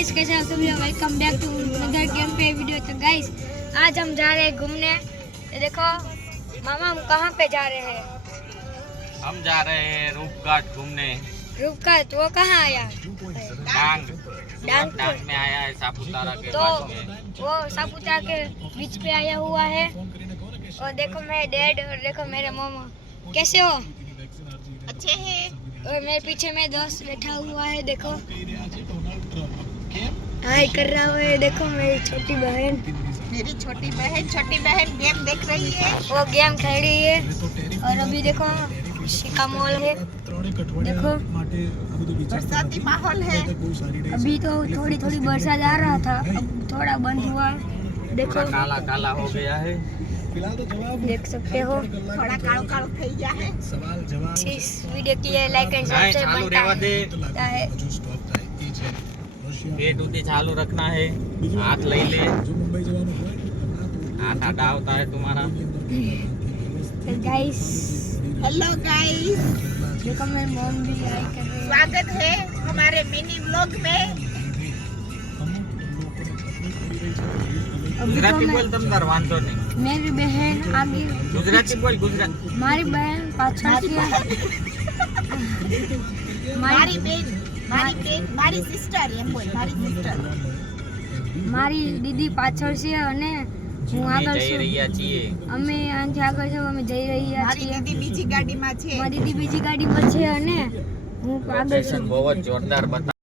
Guys कैसे आप सभी लोग, welcome back to another gameplay video. तो गाइस आज हम जा रहे हैं घूमने। ये देखो मामा, हम कहाँ पे जा रहे हैं? हम जा रहे हैं रूपघाट घूमने। रूपघाट वो कहाँ आया? डांग में आया है, सापुतारा के तो पास में। वो सापुतारा के बीच पे आया हुआ है। और देखो मेरे डैड और देखो मेरे मामा, कैसे हो? अच्छे हैं। और मेरे पीछे में दोस्त बैठा हुआ है, देखो हाय कर रहा है। देखो मेरी छोटी बहन गेम देख रही है। वो गेम खेल रही है। और अभी देखो शिका मॉल है, देखो बरसाती माहौल है। अभी तो थोड़ी थोड़ी बरसात आ रहा था, अब थोड़ा बंद हुआ है। देखो काला काला हो गया है, देख सकते हो। थोड़ा कालो कालो થઈ ગયા है। इस वीडियो के लिए लाइक एंड नहीं सब्सक्राइब चालू रेवा दे, बनता है। पेट उदी चालू रखना है। हाथ ले ले, हाथ आधा होता है तुम्हारा। गाइस हेलो गाइस, देखो मेरी मॉम भी लाइक कर रही है। स्वागत है हमारे मिनी व्लॉग में। अभी तो गुजराती बोल तम तार वांधो नहीं। मेरी बहन आगे, गुजराती बोल, गुजराती। मारी बहन पाछળ છે, મારી બેન મારી સિસ્ટર એમ બોલ, મારી સિસ્ટર। મારી દીદી પાછળ છે અને હું અમે આગળ જઈ છું। રહ્યા છીએ। અમે આનાથી આગળ છે, અમે જઈ રહ્યા મારી છીએ। દીદી બીજી ગાડીમાં છે। મારી દીદી બીજી ગાડીમાં છે અને હું આગળ લોકેશન છું। બહુ જ જોરદાર બતા